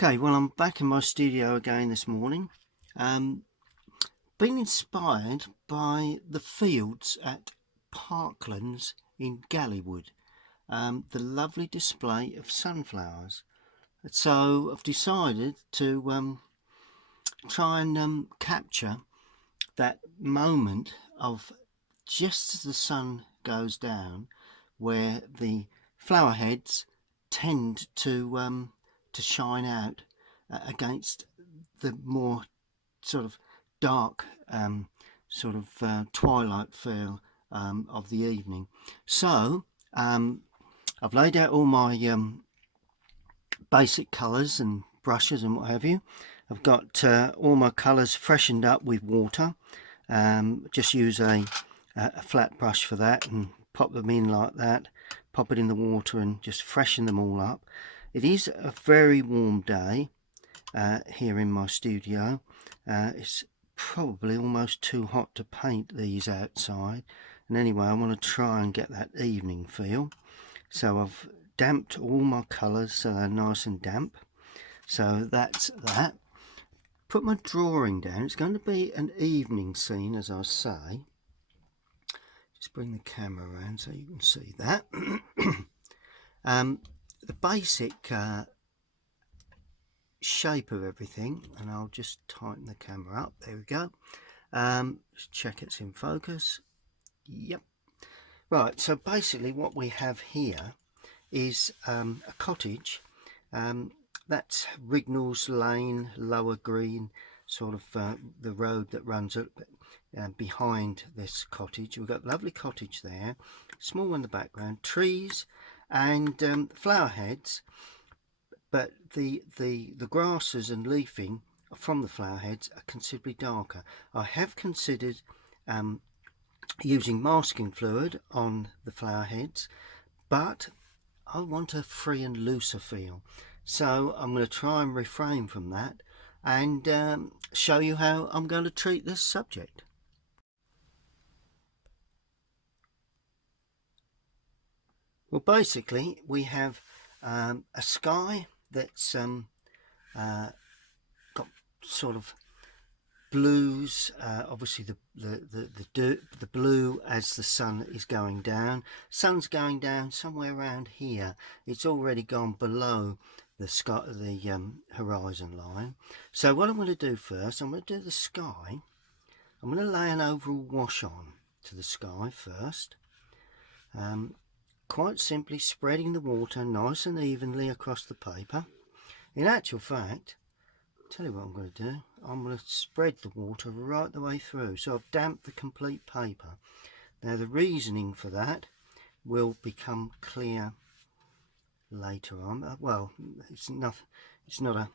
Okay, well, I'm back in my studio again this morning. Been inspired by the fields at Parklands in Galleywood, the lovely display of sunflowers. So I've decided to try and capture that moment of just as the sun goes down, where the flower heads tend to shine out against the more sort of dark twilight feel of the evening. So I've laid out all my basic colours and brushes and what have you. I've got all my colours freshened up with water. Just use a flat brush for that and pop them in like that, pop it in the water and just freshen them all up. It is a very warm day here in my studio. It's probably almost too hot to paint these outside, and anyway I want to try and get that evening feel. So I've damped all my colours so they're nice and damp. So that's that. Put my drawing down. It's going to be an evening scene, as I say. Just bring the camera around so you can see that. The basic shape of everything, and I'll just tighten the camera up. There we go. Just check it's in focus. Yep. Right, so basically what we have here is a cottage. That's Rignall's Lane, Lower Green, sort of the road that runs behind this cottage. We've got a lovely cottage there, small in the background, trees and flower heads, but the grasses and leafing from the flower heads are considerably darker. I have considered using masking fluid on the flower heads, but I want a free and looser feel, so I'm going to try and refrain from that and show you how I'm going to treat this subject. Well, basically we have a sky that's got sort of blues, obviously the blue as the sun is going down. Sun's going down somewhere around here. It's already gone below the sky, the horizon line. So what I'm going to do first, I'm going to do the sky. I'm going to lay an overall wash on to the sky first, quite simply spreading the water nice and evenly across the paper. In actual fact, tell you what I'm going to do, I'm going to spread the water right the way through, so I've damped the complete paper. Now the reasoning for that will become clear later on. Well, it's not a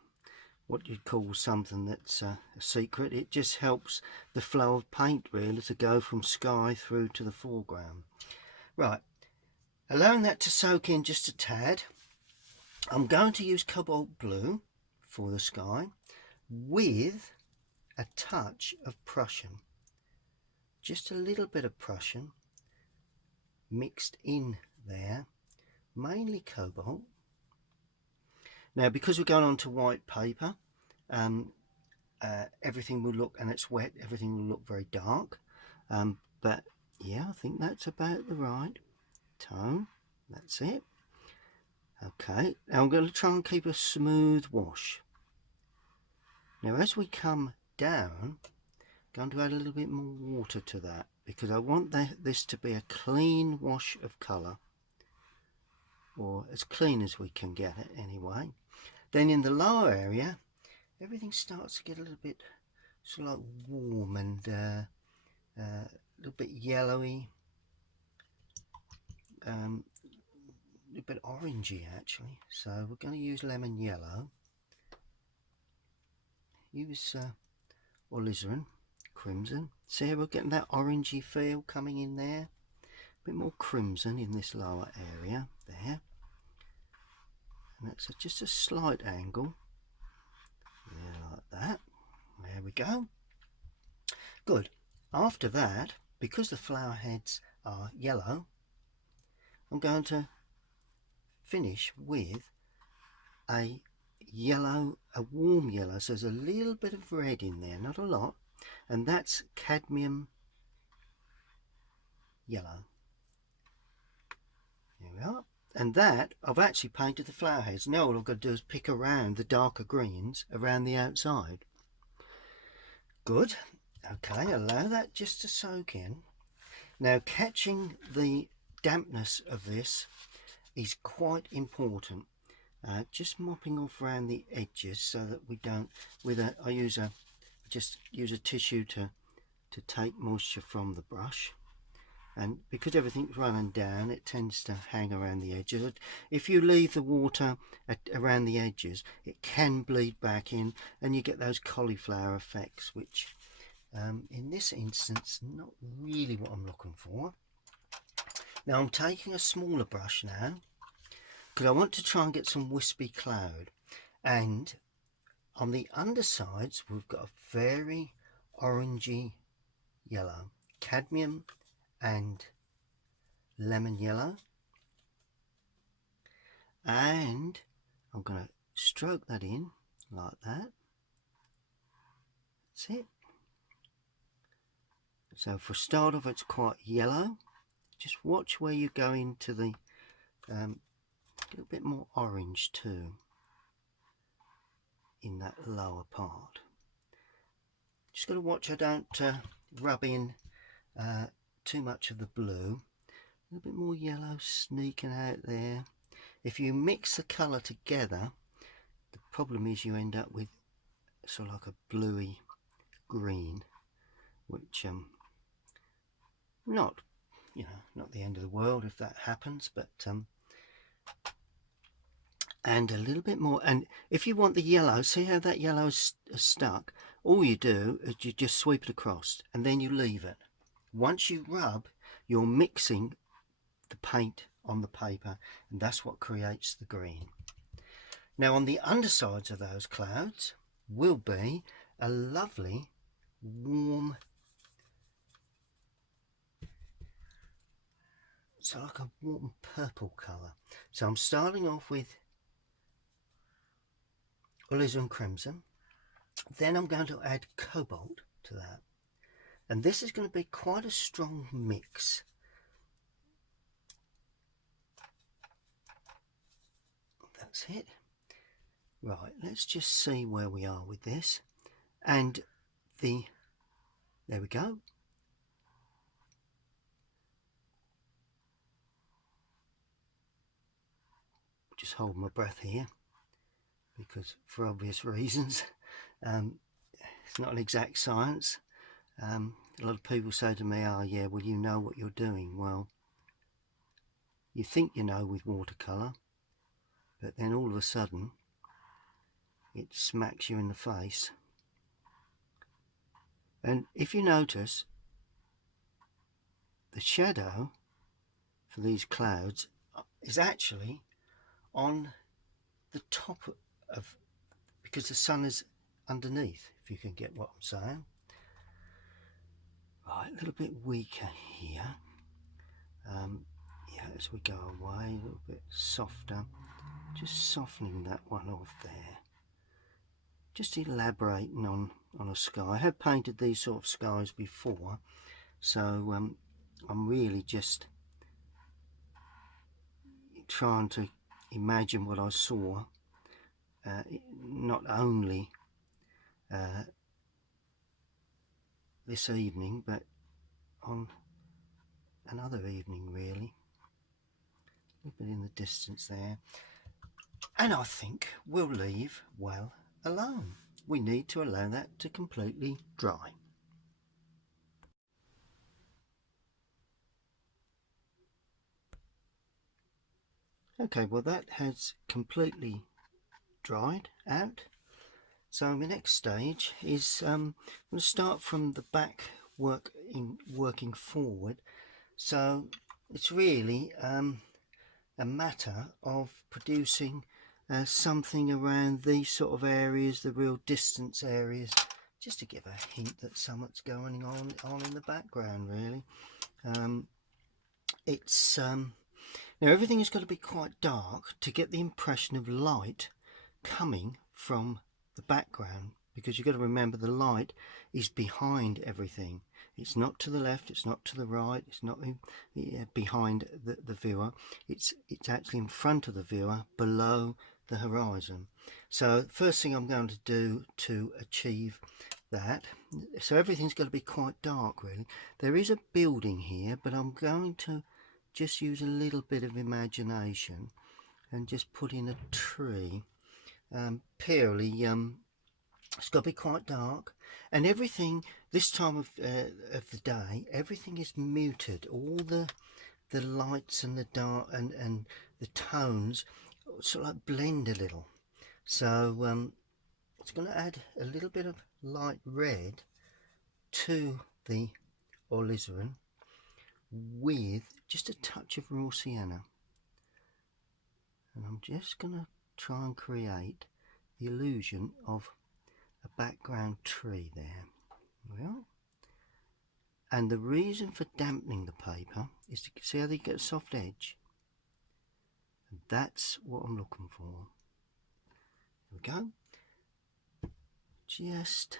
what you'd call something that's a secret. It just helps the flow of paint really to go from sky through to the foreground. Right, allowing that to soak in just a tad, I'm going to use cobalt blue for the sky with a touch of Prussian, just a little bit of Prussian mixed in there, mainly cobalt. Now because we're going on to white paper, everything will look, and it's wet, everything will look very dark, but yeah, I think that's about the right tone. That's it. Okay, now I'm going to try and keep a smooth wash. Now as we come down, I'm going to add a little bit more water to that, because I want this to be a clean wash of colour, or as clean as we can get it anyway. Then in the lower area, everything starts to get a little bit sort of like warm and a little bit yellowy, a little bit orangey actually. So we're going to use lemon yellow. Use alizarin crimson. See, we're getting that orangey feel coming in there. A bit more crimson in this lower area there, and that's just a slight angle there, like that. There we go. Good. After that, because the flower heads are yellow, I'm going to finish with a yellow, a warm yellow, so there's a little bit of red in there, not a lot, and that's cadmium yellow. There we are. And that, I've actually painted the flower heads. Now all I've got to do is pick around the darker greens around the outside. Good. Okay, allow that just to soak in. Now catching the dampness of this is quite important. Just mopping off around the edges so that we don't, just use a tissue to take moisture from the brush. And because everything's running down, it tends to hang around the edges. If you leave the water around the edges, it can bleed back in and you get those cauliflower effects, which in this instance, not really what I'm looking for. Now I'm taking a smaller brush now because I want to try and get some wispy cloud. And on the undersides, we've got a very orangey yellow, cadmium and lemon yellow, and I'm going to stroke that in like that. That's it. So for a start off, it's quite yellow. Just watch where you go into the a little bit more orange too in that lower part. Just got to watch I don't rub in too much of the blue. A little bit more yellow sneaking out there. If you mix the colour together, the problem is you end up with sort of like a bluey green, which not the end of the world if that happens, but and a little bit more. And if you want the yellow, see how that yellow is stuck, all you do is you just sweep it across and then you leave it. Once you rub, you're mixing the paint on the paper, and that's what creates the green. Now on the undersides of those clouds will be a lovely warm, so like a warm purple colour. So I'm starting off with alizarin crimson, then I'm going to add cobalt to that, and this is going to be quite a strong mix. That's it. Right, let's just see where we are with this. And there we go. Just hold my breath here because for obvious reasons. It's not an exact science. A lot of people say to me, oh yeah, well, you know what you're doing. Well, you think you know with watercolour, but then all of a sudden it smacks you in the face. And if you notice, the shadow for these clouds is actually on the top of, because the sun is underneath, if you can get what I'm saying. Right, a little bit weaker here. Yeah, as we go away, a little bit softer. Just softening that one off there. Just elaborating on a sky. I have painted these sort of skies before, so I'm really just trying to imagine what I saw, not only this evening, but on another evening really. A little bit in the distance there. And I think we'll leave well alone. We need to allow that to completely dry. Okay, well that has completely dried out. So my next stage is I'm going to start from the back working forward. So it's really a matter of producing something around these sort of areas, the real distance areas, just to give a hint that something's going on in the background really. It's now everything has got to be quite dark to get the impression of light coming from the background, because you've got to remember the light is behind everything. It's not to the left, it's not to the right, it's not behind the viewer, it's actually in front of the viewer, below the horizon. So first thing I'm going to do to achieve that, so everything's got to be quite dark really. There is a building here, but I'm going to just use a little bit of imagination and just put in a tree. Purely it's got to be quite dark, and everything this time of the day, everything is muted. All the lights and the dark and the tones sort of like blend a little. So it's going to add a little bit of light red to the alizarin with just a touch of raw sienna, and I'm just going to try and create the illusion of a background tree there. Well, and the reason for dampening the paper is to see how they get a soft edge, and that's what I'm looking for. There we go. Just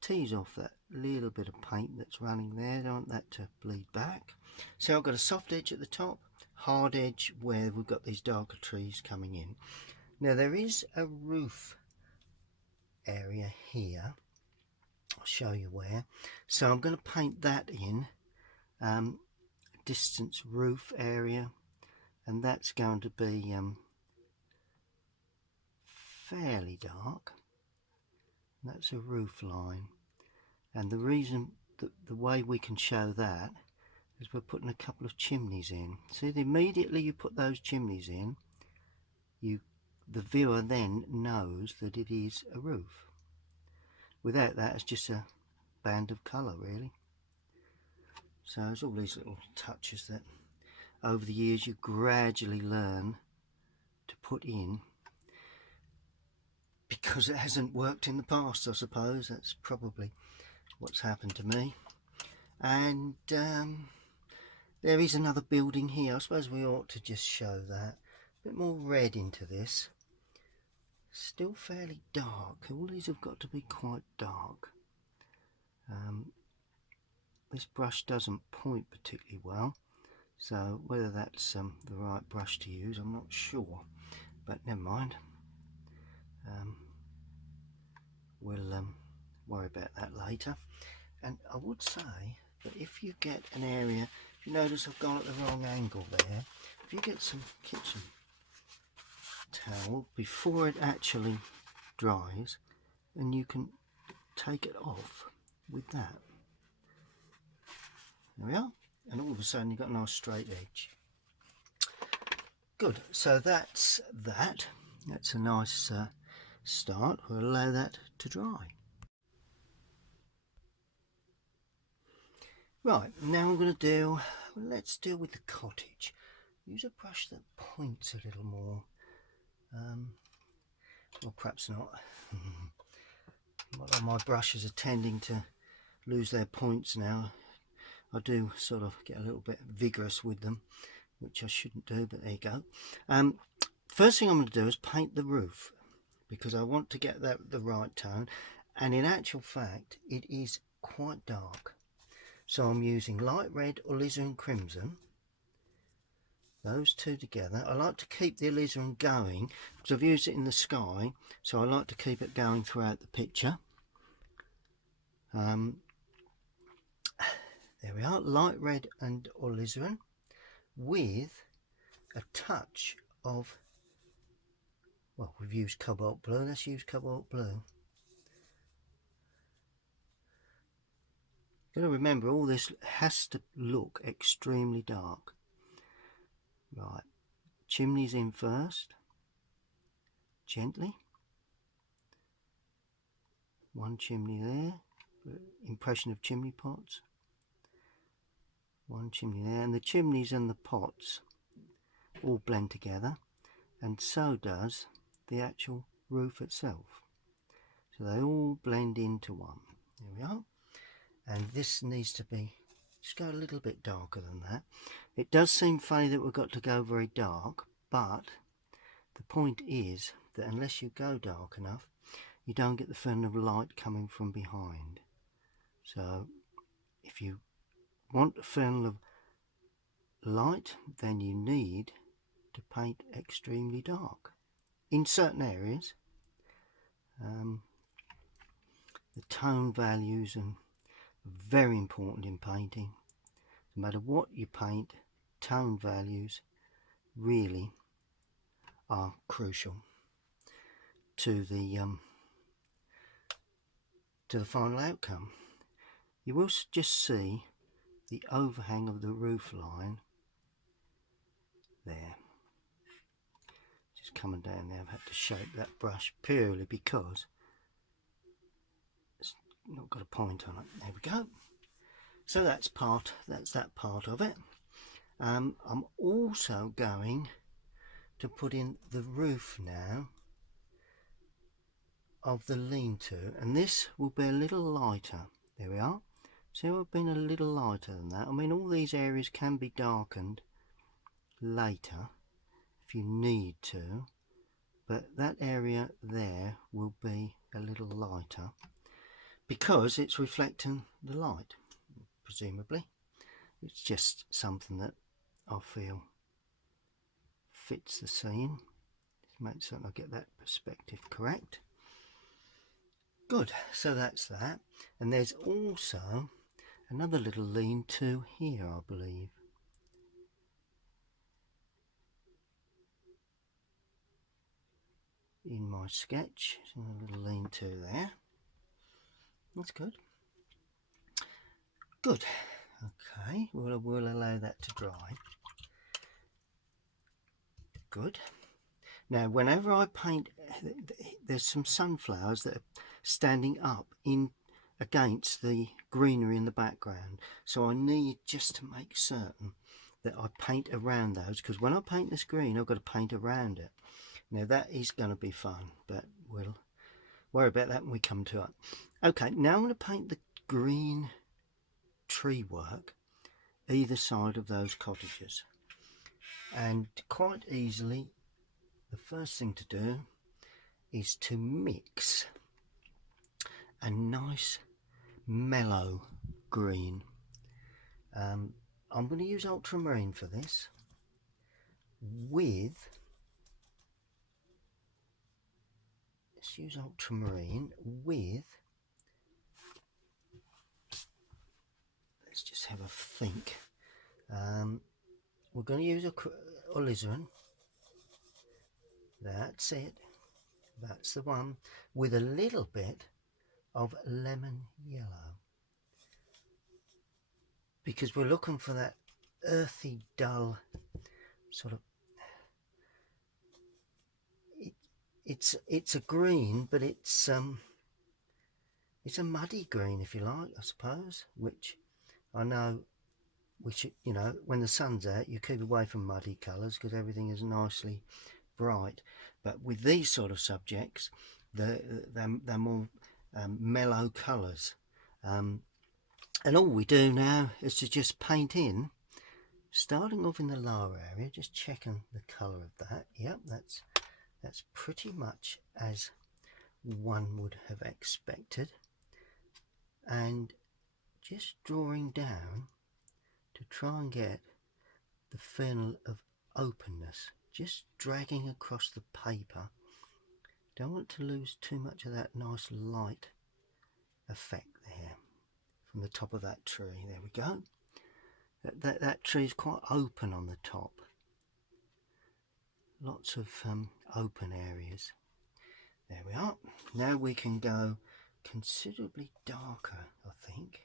tease off that little bit of paint that's running there. Don't want that to bleed back. So I've got a soft edge at the top, hard edge where we've got these darker trees coming in. Now there is a roof area here. I'll show you where. So I'm going to paint that in, distance roof area, and that's going to be fairly dark. That's a roof line, and the reason that the way we can show that is we're putting a couple of chimneys in. See, immediately you put those chimneys in, the viewer then knows that it is a roof. Without that, it's just a band of colour really. So there's all these little touches that over the years you gradually learn to put in, because it hasn't worked in the past, I suppose. That's probably what's happened to me. And there is another building here. I suppose we ought to just show that. A bit more red into this. Still fairly dark. All these have got to be quite dark. This brush doesn't point particularly well, so whether that's the right brush to use, I'm not sure, but never mind. We'll worry about that later. And I would say that if you get an area, if you notice I've gone at the wrong angle there, if you get some kitchen towel before it actually dries, and you can take it off with that. There we are, and all of a sudden you've got a nice straight edge. Good, so that's that. That's a nice start. We'll allow that to dry. Right, now I'm going to do, let's deal with the cottage. Use a brush that points a little more. Well, perhaps not. My brushes are tending to lose their points now. I do sort of get a little bit vigorous with them, which I shouldn't do, but there you go. First thing I'm going to do is paint the roof, because I want to get that the right tone, and in actual fact it is quite dark. So I'm using light red, alizarin crimson, those two together. I like to keep the alizarin going because I've used it in the sky, so I like to keep it going throughout the picture. There we are, light red and alizarin with a touch of, well, we've used cobalt blue, let's use cobalt blue. Got to remember, all this has to look extremely dark. Right, chimneys in first, gently. One chimney there, impression of chimney pots. One chimney there, and the chimneys and the pots all blend together, and so does the actual roof itself. So they all blend into one. There we are. And this needs to be, just go a little bit darker than that. It does seem funny that we've got to go very dark, but the point is that unless you go dark enough, you don't get the feeling of light coming from behind. So if you want a feeling of light, then you need to paint extremely dark in certain areas. The tone values are very important in painting. No matter what you paint, tone values really are crucial to the final outcome. You will just see the overhang of the roof line there, just coming down there. I've had to shape that brush purely because it's not got a point on it. There we go. So that's that part of it. I'm also going to put in the roof now of the lean-to, and this will be a little lighter. There we are. See, I've been a little lighter than that. I mean, all these areas can be darkened later if you need to, but that area there will be a little lighter because it's reflecting the light, presumably. It's just something that I feel fits the scene. Make certain I get that perspective correct. Good, so that's that. And there's also another little lean-to here, I believe. In my sketch, so a little lean-to there. That's good. Good. Okay, we'll allow that to dry. Good. Now, whenever I paint, there's some sunflowers that are standing up in against the greenery in the background. So I need just to make certain that I paint around those, because when I paint this green, I've got to paint around it. Now, that is going to be fun, but we'll worry about that when we come to it. Okay, now I'm going to paint the green tree work either side of those cottages. And quite easily, the first thing to do is to mix a nice mellow green. I'm going to use ultramarine for this with, let's use ultramarine with, let's just have a think. We're going to use a alizarin. That's it. That's the one, with a little bit of lemon yellow, because we're looking for that earthy, dull sort of. It's a green, but it's a muddy green, if you like, I suppose. Which I know, you know, when the sun's out, you keep away from muddy colours because everything is nicely bright. But with these sort of subjects, they're more mellow colours. And all we do now is to just paint in, starting off in the lower area, just checking the colour of that. Yep, that's pretty much as one would have expected. And just drawing down to try and get the feeling of openness, just dragging across the paper. Don't want to lose too much of that nice light effect there from the top of that tree. There we go. That tree is quite open on the top. Lots of open areas. There we are. Now we can go considerably darker, I think,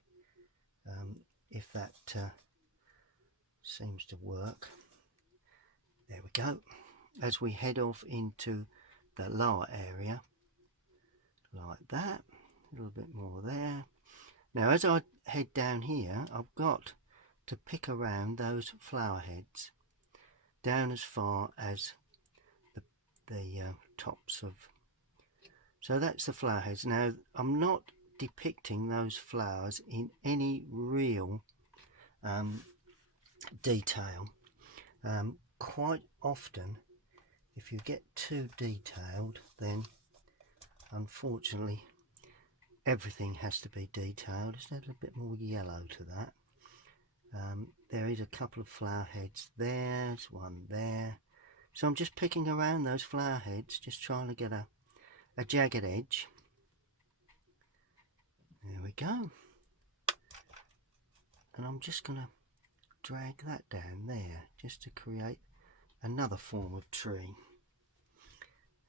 if that seems to work. There we go. As we head off into the lower area, like that, a little bit more there. Now as I head down here, I've got to pick around those flower heads down as far as the tops of, so that's the flower heads. Now I'm not depicting those flowers in any real detail. Quite often if you get too detailed, then unfortunately everything has to be detailed. Just add a bit more yellow to that. There is a couple of flower heads there, there's one there. So I'm just picking around those flower heads, just trying to get a jagged edge. There we go. And I'm just going to drag that down there, just to create another form of tree.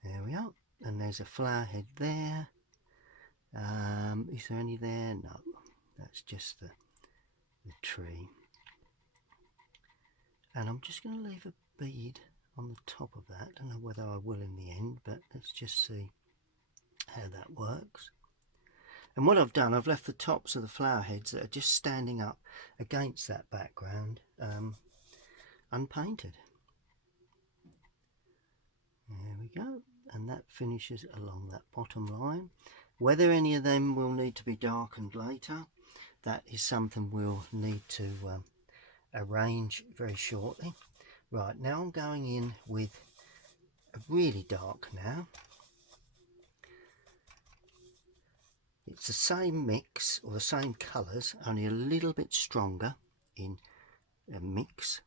There we are. And there's a flower head there. Is there any there? No, that's just the tree. And I'm just going to leave a bead on the top of that. I don't know whether I will in the end, but let's just see how that works. And what I've done, I've left the tops of the flower heads that are just standing up against that background unpainted. There we go. And that finishes along that bottom line. Whether any of them will need to be darkened later, that is something we'll need to arrange very shortly. Right, now I'm going in with a really dark now. It's the same mix, or the same colours, only a little bit stronger in a mix.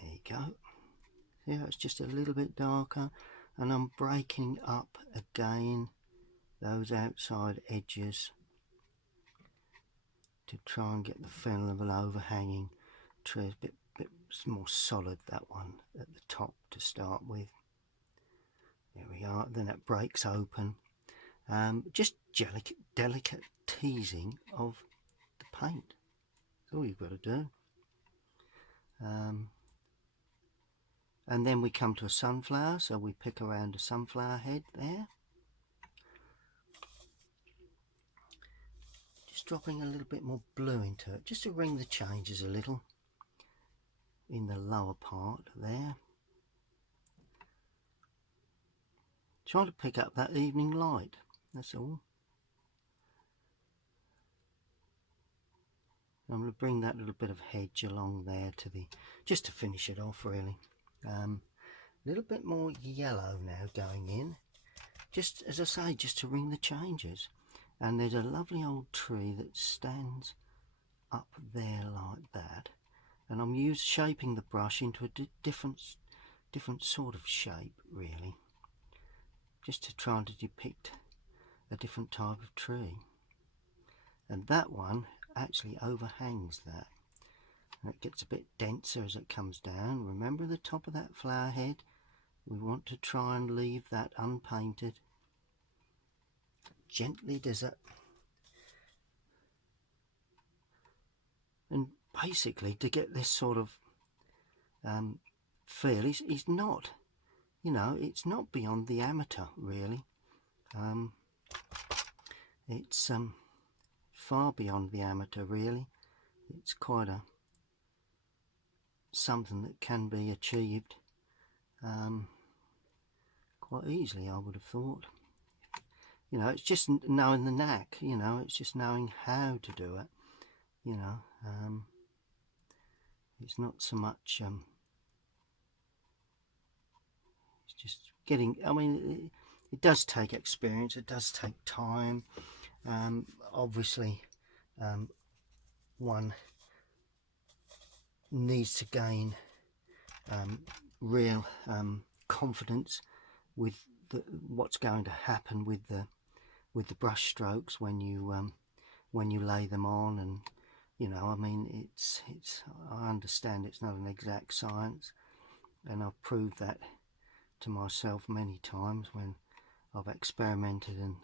There you go. Yeah, it's just a little bit darker, and I'm breaking up again those outside edges to try and get the feel of an overhanging tree. It's a bit more solid, that one at the top to start with. There we are. Then it breaks open. Just delicate teasing of the paint. That's all you've got to do. And then we come to a sunflower, so we pick around a sunflower head there. Just dropping a little bit more blue into it, just to ring the changes a little in the lower part there. Trying to pick up that evening light, that's all. I'm going to bring that little bit of hedge along there to the, just to finish it off really. A little bit more yellow now going in, just as I say, just to ring the changes. And there's a lovely old tree that stands up there like that, and I'm shaping the brush into a different sort of shape really, just to try to depict a different type of tree. And that one actually overhangs that, and it gets a bit denser as it comes down. Remember the top of that flower head, we want to try and leave that unpainted. Gently does it. And basically to get this sort of feel, he's not, you know, it's not beyond the amateur really. It's far beyond the amateur really. It's quite something that can be achieved quite easily, I would have thought. You know, it's just knowing the knack, you know, it's just knowing how to do it, you know. It's not so much, it's just getting, I mean, it does take experience, it does take time. Obviously, one needs to gain real confidence with what's going to happen with the brush strokes when you lay them on. And you know, I mean, it's I understand it's not an exact science, and I've proved that to myself many times when I've experimented and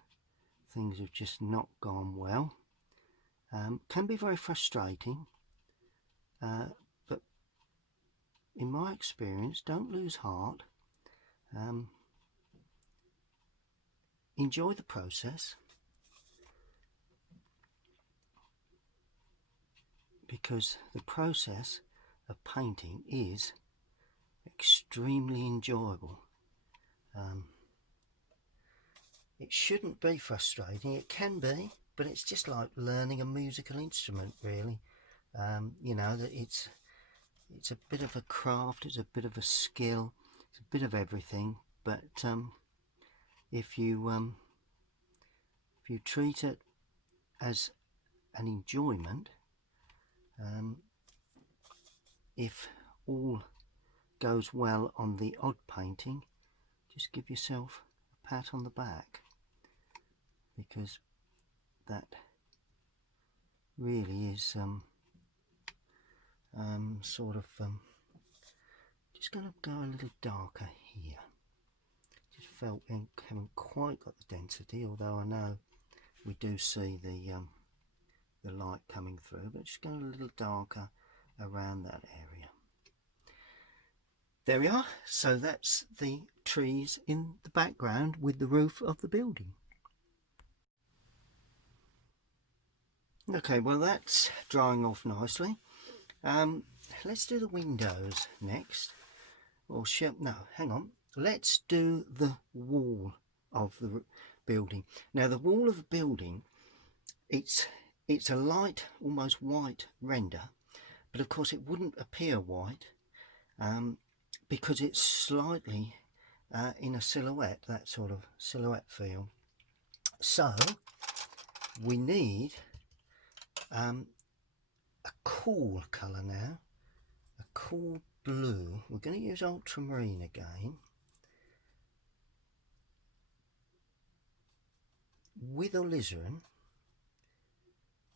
things have just not gone well. Can be very frustrating, but in my experience, don't lose heart. Enjoy the process, because the process of painting is extremely enjoyable. It shouldn't be frustrating. It can be, but it's just like learning a musical instrument really. You know, that it's a bit of a craft, it's a bit of a skill, It's a bit of everything, but if you treat it as an enjoyment, if all goes well on the odd painting, just give yourself a pat on the back, because that really is sort of just going to go a little darker here. Just felt we haven't quite got the density, although I know we do see the light coming through, but just going a little darker around that area. There we are. So that's the trees in the background with the roof of the building. Okay, well that's drying off nicely. Let's do the windows next. Or no, hang on. Let's do the wall of the building. Now the wall of the building, it's a light, almost white render, but of course it wouldn't appear white because it's slightly in a silhouette, that sort of silhouette feel. So we need a cool colour now, a cool blue. We're going to use ultramarine again, with alizarin,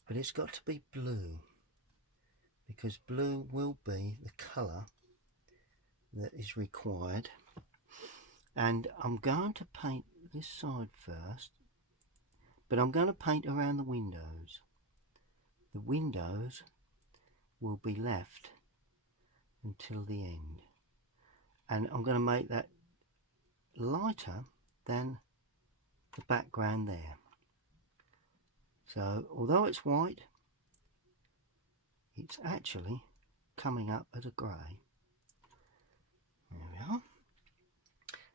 but it's got to be blue, because blue will be the colour that is required. And I'm going to paint this side first, but I'm going to paint around the windows. The windows will be left until the end, and I'm going to make that lighter than the background there. So although it's white, it's actually coming up as a grey. There we are.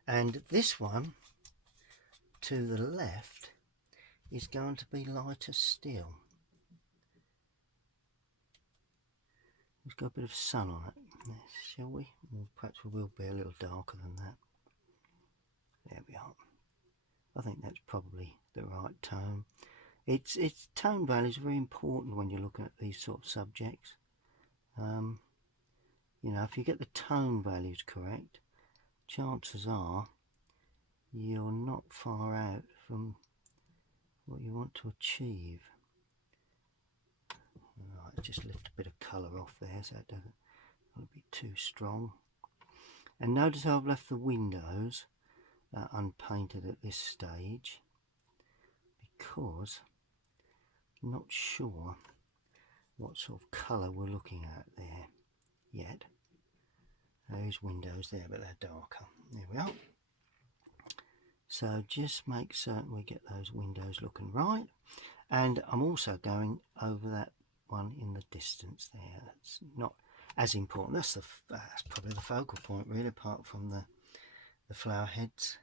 And this one to the left is going to be lighter still. It's got a bit of sun on it, shall we? Or perhaps we will be a little darker than that. There we are. I think that's probably the right tone. Its tone value is very important when you're looking at these sort of subjects. You know, if you get the tone values correct, chances are you're not far out from what you want to achieve. Right, just lift a bit of colour off there so it doesn't be too strong. And notice how I've left the windows unpainted at this stage, because I'm not sure what sort of colour we're looking at there yet. Those windows there, but they're darker. There we are. So just make certain we get those windows looking right. And I'm also going over that one in the distance there. That's not as important. That's probably the focal point really, apart from the flower heads.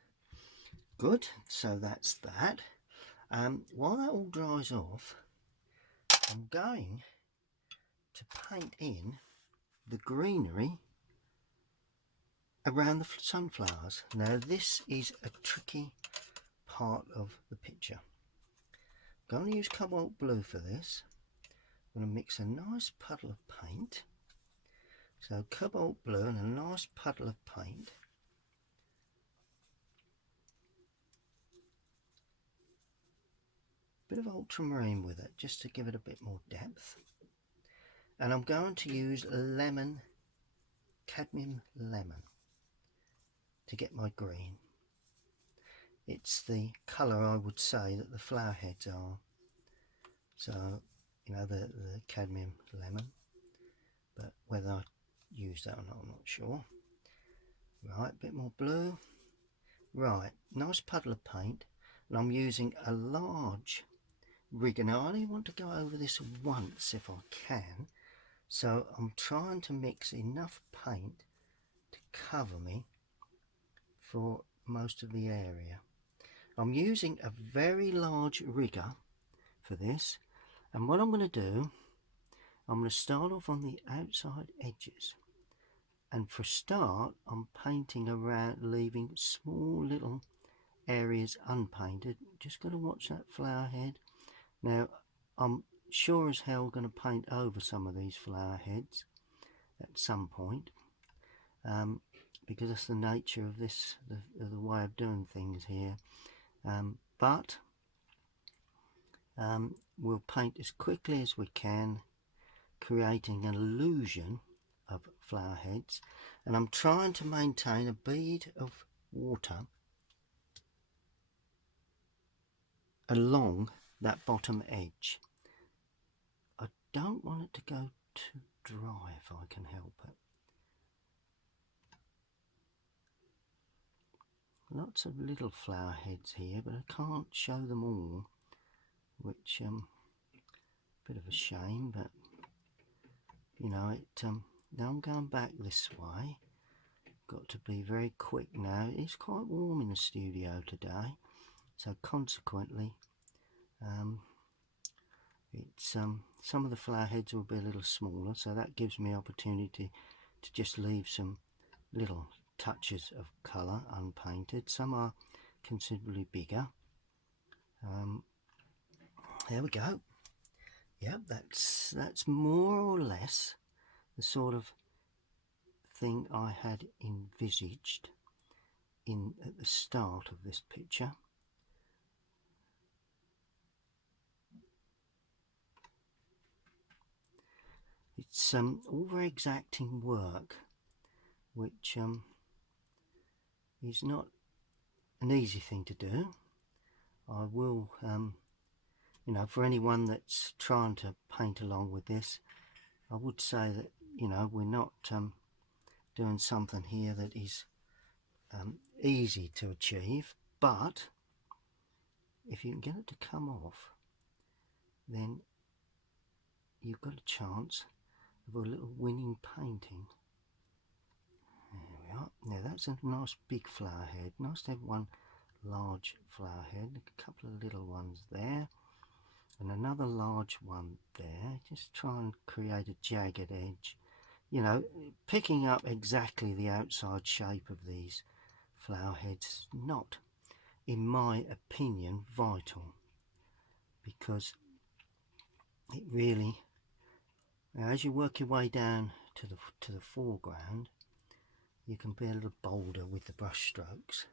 Good, so that's that. While that all dries off, I'm going to paint in the greenery around the sunflowers. Now this is a tricky part of the picture. I'm going to use cobalt blue for this. I'm going to mix a nice puddle of paint. So cobalt blue and a nice puddle of paint. Bit of ultramarine with it, just to give it a bit more depth. And I'm going to use lemon, cadmium lemon, to get my green. It's the colour I would say that the flower heads are. So, you know, the cadmium lemon. But whether I use that or not, I'm not sure. Right, a bit more blue. Right, nice puddle of paint. And I'm using a large rigger. Now I only want to go over this once if I can. So I'm trying to mix enough paint to cover me for most of the area. I'm using a very large rigger for this, and what I'm going to do, I'm going to start off on the outside edges And for a start, I'm painting around, leaving small little areas unpainted. Just got to watch that flower head. Now, I'm sure as hell going to paint over some of these flower heads at some point, because that's the nature of this, the way of doing things here. But we'll paint as quickly as we can, creating an illusion of flower heads, and I'm trying to maintain a bead of water along that bottom edge. I don't want it to go too dry if I can help it. Lots of little flower heads here, but I can't show them all, which bit of a shame, but you know it. Now I'm going back this way. Got to be very quick now. It's quite warm in the studio today, so consequently it's some of the flower heads will be a little smaller, so that gives me opportunity to just leave some little touches of colour unpainted. Some are considerably bigger. There we go. Yep, that's more or less the sort of thing I had envisaged at the start of this picture. It's all very exacting work, which is not an easy thing to do. I will, you know, for anyone that's trying to paint along with this, I would say that, you know, we're not doing something here that is easy to achieve, but if you can get it to come off, then you've got a chance of a little winning painting. There we are. Now that's a nice big flower head. Nice to have one large flower head, a couple of little ones there, and another large one there. Just try and create a jagged edge. You know, picking up exactly the outside shape of these flower heads is not, in my opinion, vital, because it really, as you work your way down to the foreground, you can be a little bolder with the brush strokes.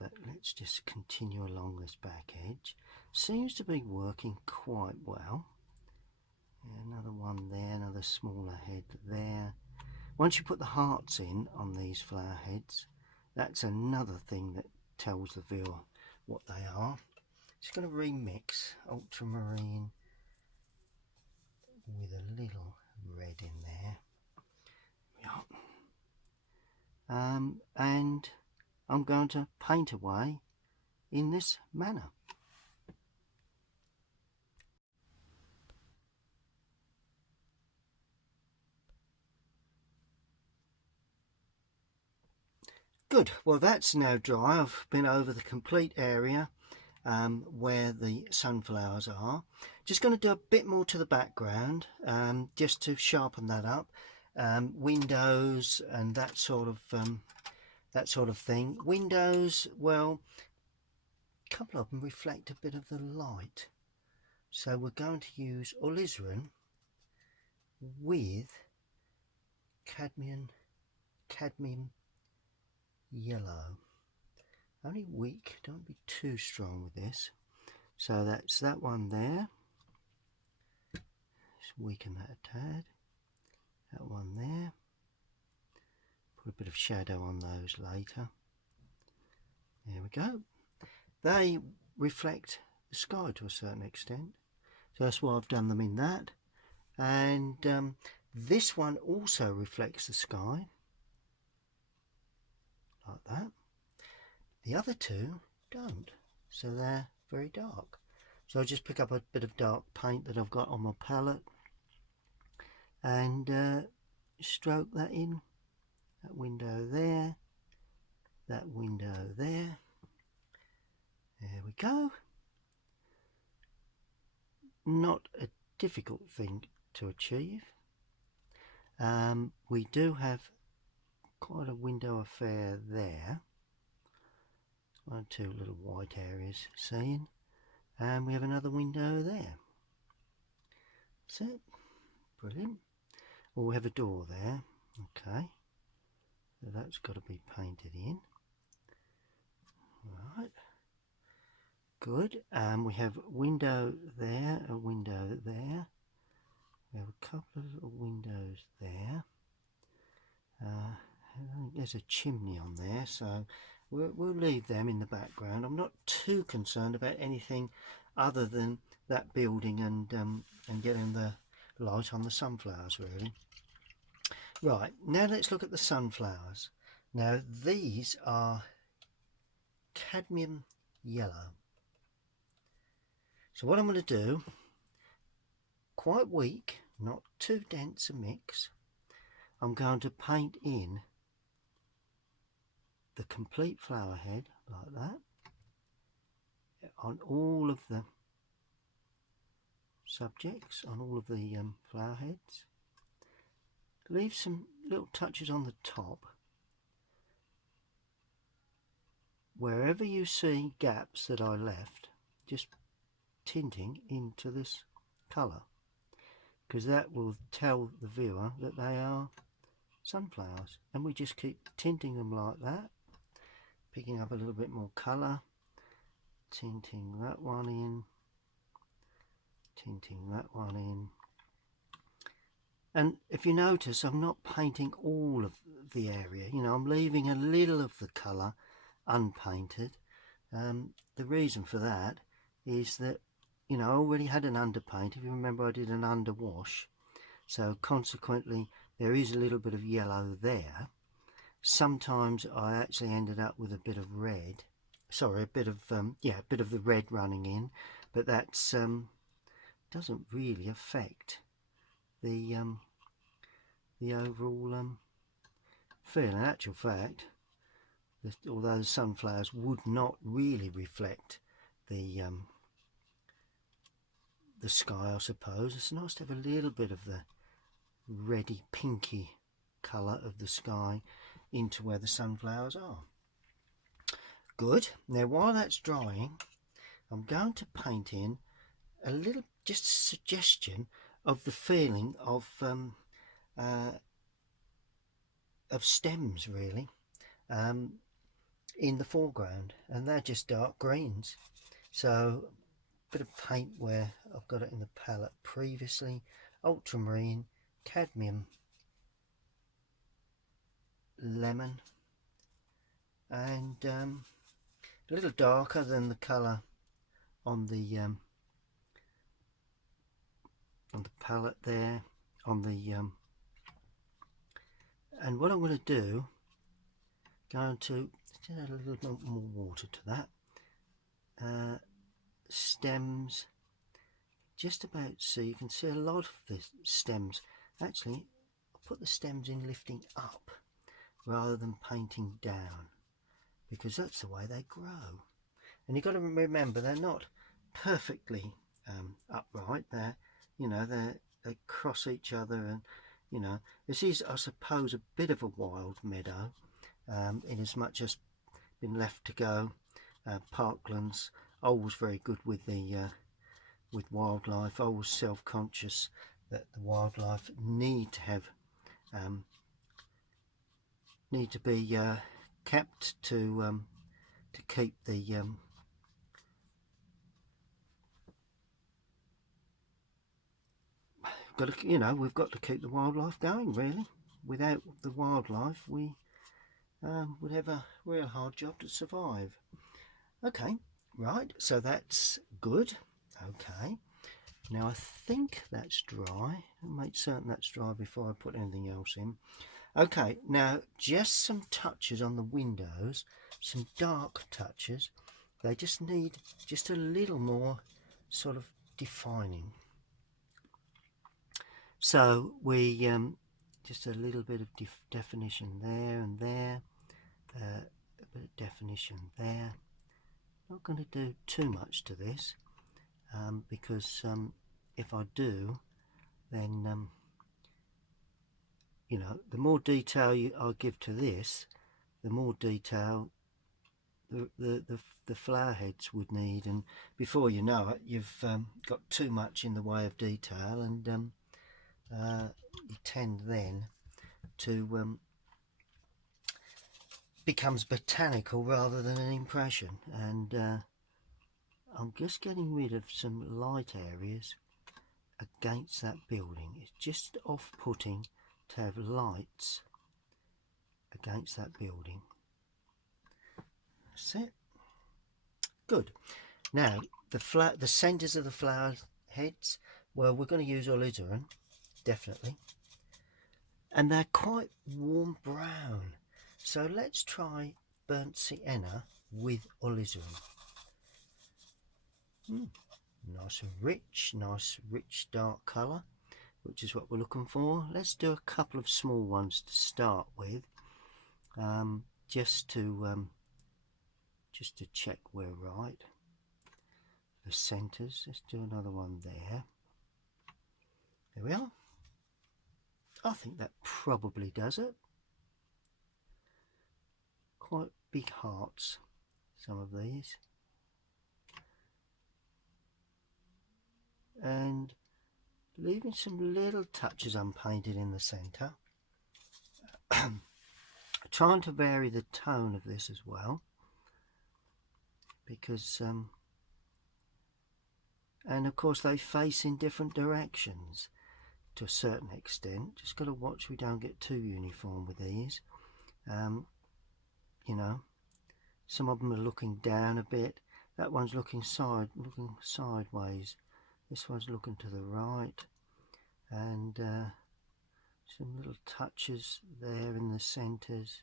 But let's just continue along this back edge. Seems to be working quite well. Another one there, another smaller head there. Once you put the hearts in on these flower heads, that's another thing that tells the viewer what they are. Just going to remix ultramarine with a little red in there. Yeah. And I'm going to paint away in this manner. Good, well that's now dry. I've been over the complete area where the sunflowers are. Just going to do a bit more to the background, just to sharpen that up. Windows and that sort of thing. Windows, well, a couple of them reflect a bit of the light, so we're going to use alizarin with cadmium yellow. Only weak, don't be too strong with this. So that's that one there. Just weaken that a tad. That one there. Put a bit of shadow on those later. There we go. They reflect the sky to a certain extent, so that's why I've done them in that. And this one also reflects the sky, like that. The other two don't, so they're very dark. So I'll just pick up a bit of dark paint that I've got on my palette and stroke that in. That window there, that window there. There we go. Not a difficult thing to achieve. We do have quite a window affair there. One or two little white areas seen, and we have another window there. That's it. Brilliant. Well, we have a door there. Okay, so that's got to be painted in. Right. Good. We have a window there, a window there. We have a couple of little windows there. There's a chimney on there, so we'll leave them in the background. I'm not too concerned about anything other than that building and getting the light on the sunflowers, really. Right, now let's look at the sunflowers. Now these are cadmium yellow. So what I'm going to do, quite weak, not too dense a mix, I'm going to paint in the complete flower head like that on all of the subjects, on all of the flower heads. Leave some little touches on the top. Wherever you see gaps that I left, just tinting into this colour, because that will tell the viewer that they are sunflowers. And we just keep tinting them like that, picking up a little bit more colour, tinting that one in, tinting that one in. And if you notice, I'm not painting all of the area, you know, I'm leaving a little of the colour unpainted. The reason for that is that, you know, I already had an underpaint. If you remember, I did an underwash, so consequently there is a little bit of yellow there. Sometimes I actually ended up with a bit of red, sorry, a bit of a bit of the red running in, but that's doesn't really affect the overall feel. In actual fact, although the sunflowers would not really reflect the sky, I suppose, it's nice to have a little bit of the reddy pinky colour of the sky into where the sunflowers are. Good. Now while that's drying, I'm going to paint in a little, just a suggestion of the feeling of stems, really, in the foreground, and they're just dark greens. So a bit of paint where I've got it in the palette previously, ultramarine, cadmium, lemon, and a little darker than the colour on the palette there, on the and what I'm going to do, going to just add a little bit more water to that. Stems, just about, so you can see a lot of the stems. Actually, I'll put the stems in lifting up rather than painting down, because that's the way they grow. And you've got to remember, they're not perfectly upright. They're, you know, they cross each other, and you know, this is, I suppose, a bit of a wild meadow, in as much as been left to go. Parklands, always very good with the with wildlife. Always self-conscious that the wildlife need to have need to be kept to keep the got to, you know, we've got to keep the wildlife going, really. Without the wildlife, we would have a real hard job to survive. Okay, right, so that's good. Okay, now I think that's dry. I'll make certain that's dry before I put anything else in. Okay, now just some touches on the windows, some dark touches. They just need just a little more sort of defining. So we just a little bit of definition there and there, a bit of definition there. Not going to do too much to this, because if I do, then you know, the more detail I give to this, the more detail the flower heads would need, and before you know it, you've got too much in the way of detail, and you tend then to becomes botanical rather than an impression. And I'm just getting rid of some light areas against that building. It's just off-putting to have lights against that building. That's it. Good. Now the centres of the flower heads, well, we're going to use alizarin, definitely, and they're quite warm brown, so let's try burnt sienna with alizarin. Nice rich dark colour, which is what we're looking for. Let's do a couple of small ones to start with, just to check we're right. The centres, let's do another one there. There we are. I think that probably does it. Quite big hearts, some of these. And leaving some little touches unpainted in the centre. Trying to vary the tone of this as well, because and of course they face in different directions to a certain extent. Just got to watch we don't get too uniform with these. You know, some of them are looking down a bit. That one's looking sideways. This one's looking to the right, and some little touches there in the centres.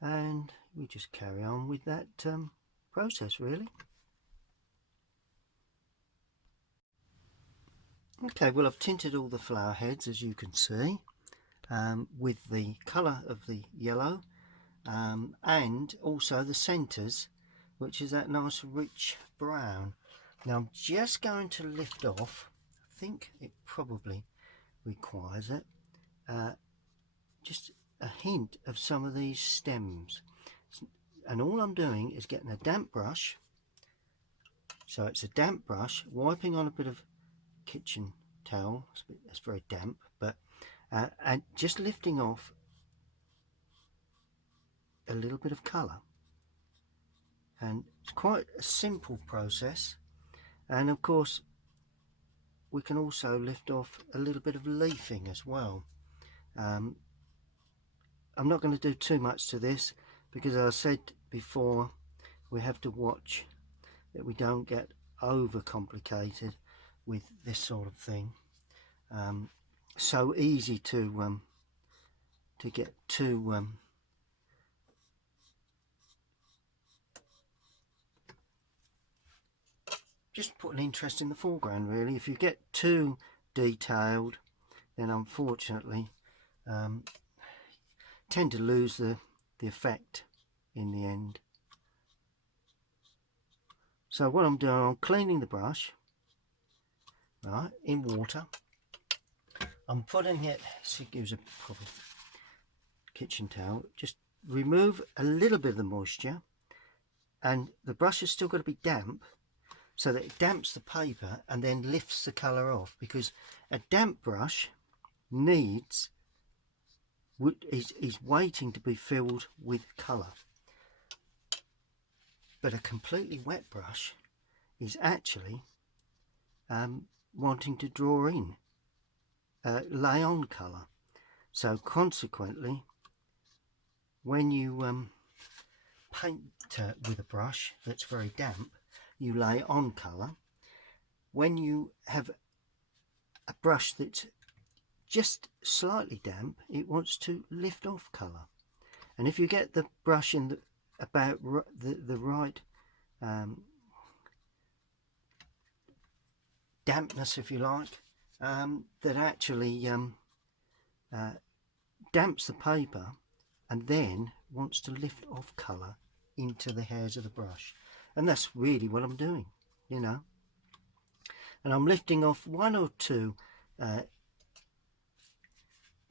And we just carry on with that process, really. Okay, well, I've tinted all the flower heads, as you can see, with the colour of the yellow, and also the centres, which is that nice rich brown. Now I'm just going to lift off, I think it probably requires it, just a hint of some of these stems, and all I'm doing is getting a damp brush. So it's a damp brush, wiping on a bit of kitchen towel. It's very damp, but and just lifting off a little bit of colour. And it's quite a simple process, and of course we can also lift off a little bit of leafing as well. I'm not going to do too much to this, because as I said before, we have to watch that we don't get over complicated with this sort of thing. So easy to get too just put an interest in the foreground, really. If you get too detailed, then unfortunately tend to lose the effect in the end. So what I'm doing, I'm cleaning the brush, right, in water. I'm putting it, so use a proper kitchen towel, just remove a little bit of the moisture, and the brush has still got to be damp, so that it damps the paper and then lifts the colour off, because a damp brush needs is waiting to be filled with colour, but a completely wet brush is actually wanting to draw in, lay on colour. So consequently, when you paint with a brush that's very damp, you lay on colour. When you have a brush that's just slightly damp, it wants to lift off colour. And if you get the brush in about the right dampness, if you like, that actually damps the paper and then wants to lift off colour into the hairs of the brush. And that's really what I'm doing, you know. and I'm lifting off one or two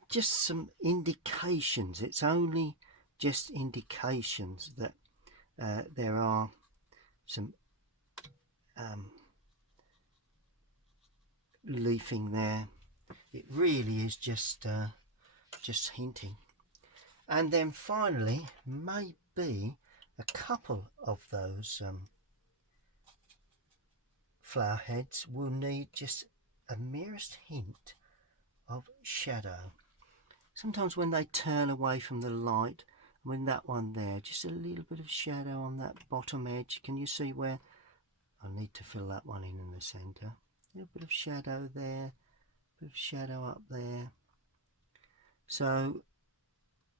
just some indications. It's only just indications that there are some leafing there. It really is just hinting. And then finally, maybe a couple of those flower heads will need just a merest hint of shadow. Sometimes when they turn away from the light, when that one there, just a little bit of shadow on that bottom edge. Can you see where I need to fill that one in the centre? A little bit of shadow there, a bit of shadow up there. So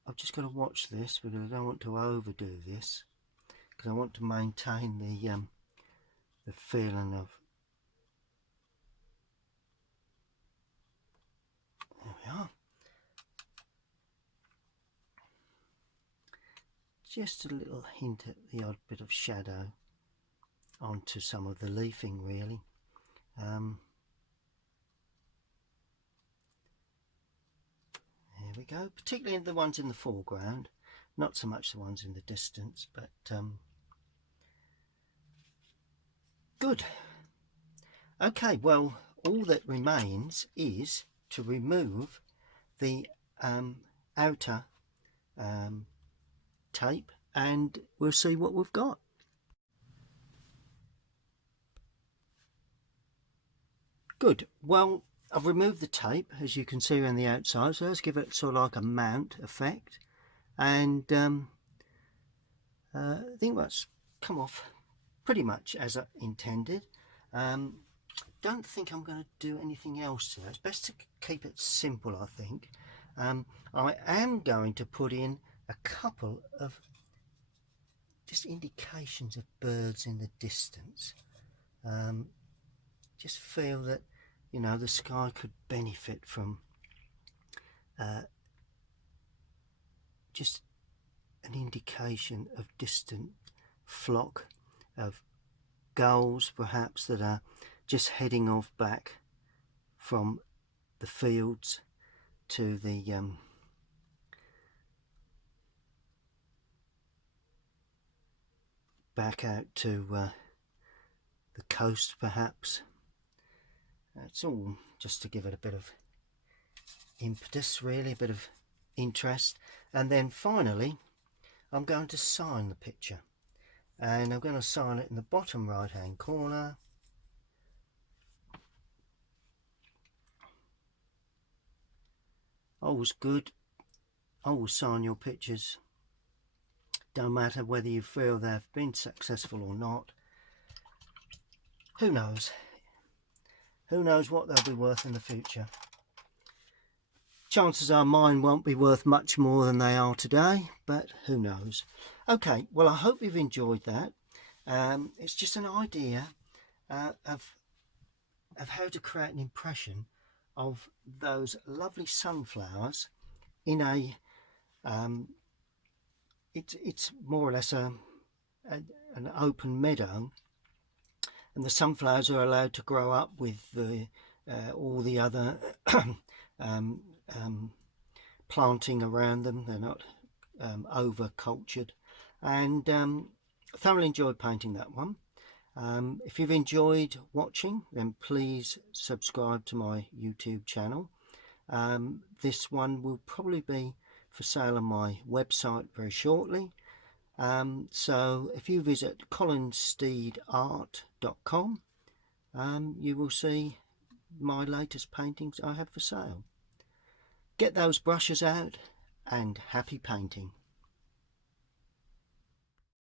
I've just got to watch this, because I don't want to overdo this, because I want to maintain the feeling of, there we are, just a little hint at the odd bit of shadow onto some of the leafing, really. There we go, particularly the ones in the foreground, not so much the ones in the distance, but good. Okay, well, all that remains is to remove the outer tape, and we'll see what we've got. Good. Well, I've removed the tape, as you can see on the outside, so let's give it sort of like a mount effect, and I think that's come off pretty much as I intended. Don't think I'm going to do anything else to it. It's best to keep it simple, I think. I am going to put in a couple of just indications of birds in the distance. Just feel that, you know, the sky could benefit from just an indication of distant flock of gulls, perhaps, that are just heading off back from the fields to the back out to the coast, perhaps. It's all just to give it a bit of impetus, really, a bit of interest. And then finally, I'm going to sign the picture, and I'm going to sign it in the bottom right hand corner. Always good. Always sign your pictures. Don't matter whether you feel they've been successful or not. Who knows? Who knows what they'll be worth in the future? Chances are mine won't be worth much more than they are today, but who knows? Okay, well, I hope you've enjoyed that. It's just an idea of how to create an impression of those lovely sunflowers in a it's more or less an open meadow, and the sunflowers are allowed to grow up with the all the other planting around them. They're not over cultured, and thoroughly enjoyed painting that one. If you've enjoyed watching, then please subscribe to my YouTube channel. This one will probably be for sale on my website very shortly. So if you visit Colinsteedart.com, you will see my latest paintings I have for sale. Get those brushes out, and happy painting.